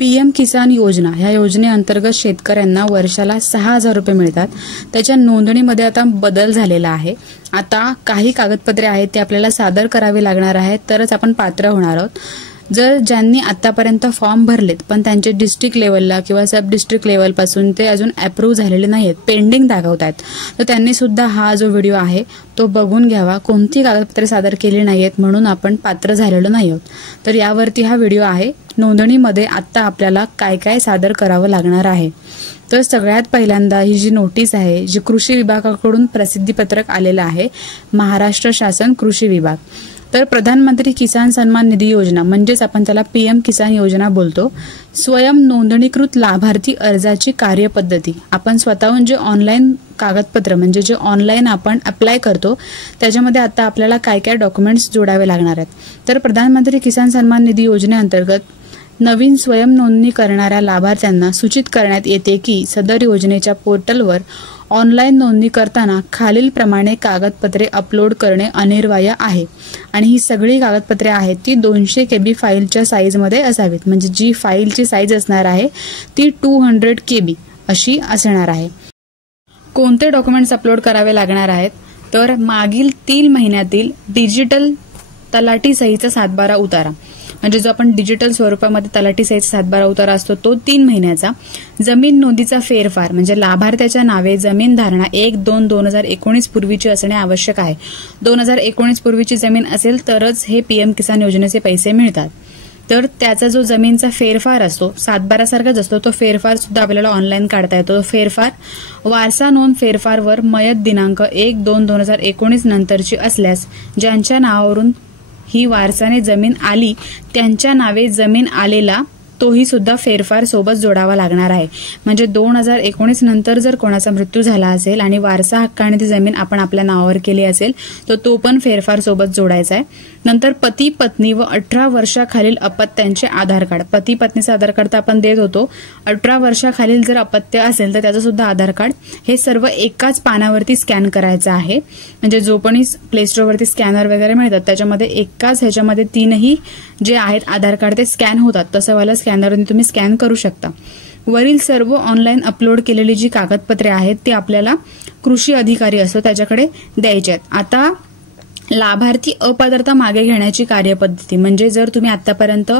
PM किसान योजना ह्या योजनेअंतर्गत शेतकऱ्यांना वर्षाला 6,000 रुपये मिळतात। त्याच्या नोंदणीमध्ये आता बदल झालेला आहे। आता काही कागदपत्रे आहेत ते आपल्याला सादर करावी लागणार आहेत, तरच आपण पात्र होणार आहोत। जर ज्यांनी आतापर्यंत फॉर्म भरलेत पण त्यांचे डिस्ट्रिक्ट लेवलला किंवा सब डिस्ट्रिक्ट लेवल पासून ते अजून अप्रूव्ह झालेले नाहीत, पेंडिंग दाखवतात, तर त्यांनी सुद्धा हा जो व्हिडिओ आहे तो बघून घ्यावा। कोणती कागदपत्रे सादर केली नाहीत म्हणून आपण पात्र झालेलो नाही आहोत, तर यावरती हा व्हिडिओ आहे। नोंदणीमध्ये आता आपल्याला काय काय सादर करावं लागणार आहे। तर सगळ्यात पहिल्यांदा ही जी नोटीस आहे, जी कृषी विभागाकडून प्रसिद्धीपत्रक आलेलं आहे, महाराष्ट्र शासन कृषी विभाग, तर प्रधानमंत्री किसान सन्मान निधी योजना म्हणजेच आपण त्याला पीएम किसान योजना बोलतो। स्वयं नोंदणीकृत लाभार्थी अर्जाची कार्यपद्धती, आपण स्वतःहून जे ऑनलाईन कागदपत्र म्हणजे जे ऑनलाईन आपण अप्लाय करतो त्याच्यामध्ये आता आपल्याला काय काय डॉक्युमेंट्स जोडावे लागणार आहेत। तर प्रधानमंत्री किसान सन्मान निधी योजनेअंतर्गत नवीन स्वयं नोंदणी करणाऱ्या लाभार्थ्यांना सूचित करण्यात येते की सदर योजनेच्या पोर्टलवर ऑनलाईन नोंदणी करताना खालीलप्रमाणे कागदपत्रे अपलोड करणे अनिवार्य आहे आणि ही सगळी कागदपत्रे आहेत ती 200 KB फाईलच्या साईजमध्ये असावीत। म्हणजे जी फाईलची साईज असणार आहे ती 200 KB अशी असणार आहे। कोणते डॉक्युमेंट्स अपलोड करावे लागणार आहेत, तर मागील 3 महिन्यातील डिजिटल तलाठी सहीचा 7/12 उतारा, म्हणजे जो आपण डिजिटल स्वरूपामध्ये तलाठी सहीचा 7/12 उतारा असतो तो 3 महिन्याचा। जमीन नोंदीचा फेरफार म्हणजे लाभार्थ्याच्या नावे जमीन धारणा 1/2/2019 पूर्वीची असणे आवश्यक आहे। 2019 पूर्वीची जमीन असेल तरच हे पीएम किसान योजनेचे पैसे मिळतात। तर त्याचा जो जमीनचा फेरफार असतो 7/12 सारखाच असतो, तो फेरफार सुद्धा आपल्याला ऑनलाईन काढता येतो। तो फेरफार वारसा नोंद फेरफारवर मयत दिनांक 1/2/2019 नंतरची असल्यास ज्यांच्या नावावरून ही वारसाने जमीन आली त्यांच्या नावे जमीन आलेला तोही सुद्धा फेरफार सोबत जोडावा लागणार आहे। म्हणजे 2019 नंतर जर कोणाचा मृत्यू झाला असेल आणि वारसा हक्काने ती जमीन आपण आपल्या नावावर केली असेल तर तो पण फेरफार सोबत जोडायचा आहे। नंतर पती पत्नी व 18 वर्षाखालील अपत्यांचे आधार कार्ड, पती पत्नीचं आधार कार्ड तर आपण देत होतो, 18 वर्षाखालील जर अपत्य असेल तर त्याचं सुद्धा आधार कार्ड, हे सर्व एकाच पानावरती स्कॅन करायचं आहे। म्हणजे जो पण प्ले स्टोअरवरती स्कॅनर वगैरे मिळतात त्याच्यामध्ये एकाच ह्याच्यामध्ये 3ही जे आहेत आधार कार्ड ते स्कॅन होतात, तसं वाला स्कॅनरने तुम्ही स्कॅन करू शकता। वरील सर्व ऑनलाईन अपलोड केलेली जी कागदपत्रे आहेत ती आपल्याला कृषी अधिकारी असतो त्याच्याकडे द्यायचे आहेत। आता लाभार्थी अपात्रता मागे घेण्याची कार्यपद्धती, म्हणजे जर तुम्ही आतापर्यंत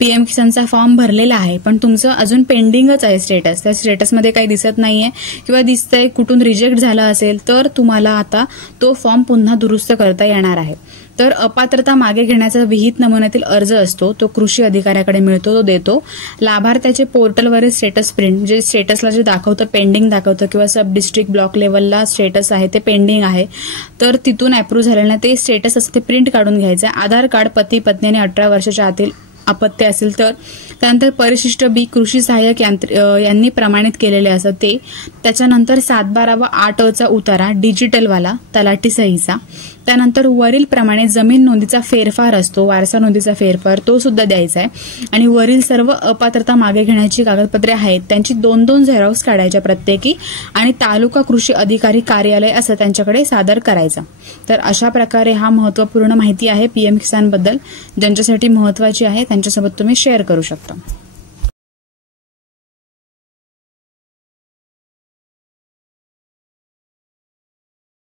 पीएम किसानचा फॉर्म भरलेला आहे पण तुमचं अजून पेंडिंगच आहे स्टेटस, त्या स्टेटसमध्ये काही दिसत नाहीये किंवा दिसतंय कुठून रिजेक्ट झाला असेल तर तुम्हाला आता तो फॉर्म पुन्हा दुरुस्त करता येणार आहे। तर अपात्रता मागे घेण्याचा विहित नमुन्यातील अर्ज असतो तो कृषी अधिकाऱ्याकडे मिळतो, तो देतो। लाभार्थ्याचे पोर्टलवरील स्टेटस प्रिंट, जे स्टेटसला जे दाखवतं पेंडिंग दाखवतं किंवा सब डिस्ट्रिक्ट ब्लॉक लेवलला स्टेटस आहे ते पेंडिंग आहे तर तिथून अप्रूव्ह झालेलं ते स्टेटस असते ते प्रिंट काढून घ्यायचं। आधार कार्ड पती पत्नी आणि 18 वर्षाच्या आतील अपत्य असेल तर, त्यानंतर परिशिष्ट बी कृषी सहाय्यक यांनी प्रमाणित केलेले असं ते, त्याच्यानंतर 7/12 व 8चा उतारा डिजिटलवाला तलाठी सहीचा, त्यानंतर वरील प्रमाणे जमीन नोंदीचा फेरफार असतो, वारसा नोंदीचा फेरफार तो सुद्धा द्यायचा आहे आणि वरील सर्व अपात्रता मागे घेण्याची कागदपत्रे आहेत त्यांची 2-2 झेरॉक्स काढायच्या प्रत्येकी आणि तालुका कृषी अधिकारी कार्यालय असं त्यांच्याकडे सादर करायचा। तर अशा प्रकारे हा महत्त्वपूर्ण माहिती आहे पीएम किसान बद्दल, ज्यांच्यासाठी महत्त्वाची आहे त्यांच्यासोबत तुम्ही शेअर करू शकता।